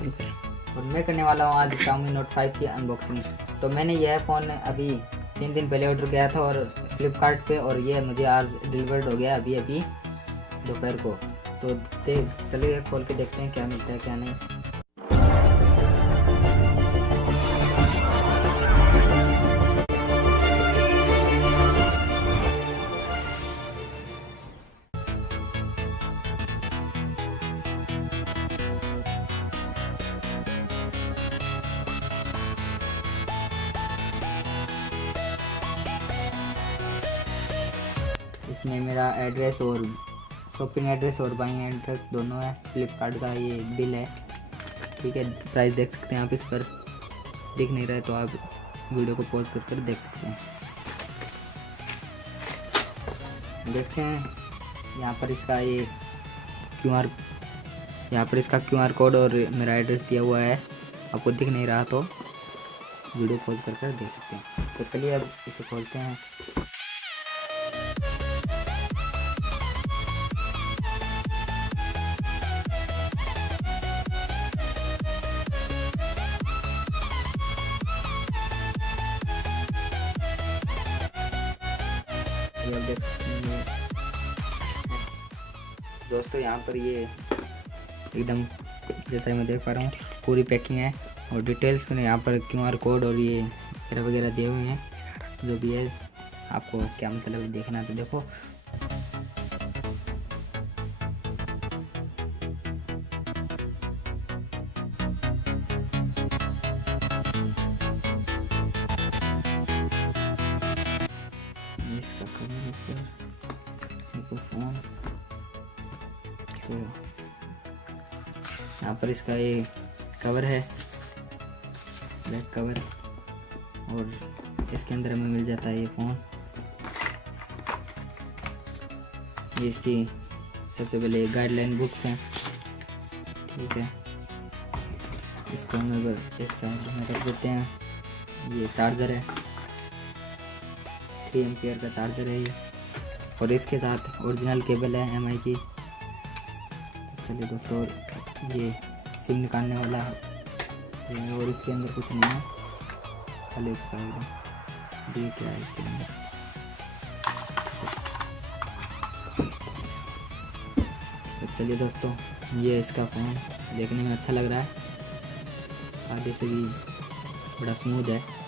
शुरू कर। और मैं करने वाला हूँ आज Xiaomi Note 5 की अनबॉक्सिंग। तो मैंने यह फ़ोन अभी 3 दिन पहले ऑर्डर किया था और फ्लिपकार्ट पे, और ये मुझे आज डिलीवर्ड हो गया अभी दोपहर को। तो चलिए खोल के देखते हैं क्या मिलता है क्या नहीं। इसमें मेरा एड्रेस और शॉपिंग एड्रेस और बाइंग एड्रेस दोनों है। फ्लिपकार्ट का ये बिल है, ठीक है। प्राइस देख सकते हैं आप, इस पर दिख नहीं रहा है तो आप वीडियो को पॉज कर देख सकते हैं। देखते हैं यहाँ पर इसका ये QR कोड और मेरा एड्रेस दिया हुआ है। आपको दिख नहीं रहा तो वीडियो पॉज कर देख सकते हैं। तो चलिए अब इसे खोलते हैं। ये आप देख सकते हैं दोस्तों, यहाँ पर ये एकदम जैसा मैं देख पा रहा हूँ पूरी पैकिंग है और डिटेल्स में यहाँ पर QR कोड और ये वगैरह दिए हुए हैं। जो भी है आपको क्या मतलब देखना तो देखो। इसका फोन तो यहाँ पर इसका ये कवर है, ब्लैक कवर, और इसके अंदर हमें मिल जाता है ये फ़ोन। ये इसकी सबसे पहले गाइडलाइन बुक्स हैं, ठीक है। इसको हम अगर एक साइड में रख देते हैं। ये चार्जर है, 3 एम्पियर का चार्जर है ये, और इसके साथ ओरिजिनल केबल है MI की। चलिए दोस्तों, ये सिम निकालने वाला है और इसके अंदर कुछ नहीं है, खाली इसका ये क्या है इसके अंदर। तो चलिए दोस्तों, ये इसका फ़ोन देखने में अच्छा लग रहा है, आगे से भी बड़ा स्मूथ है।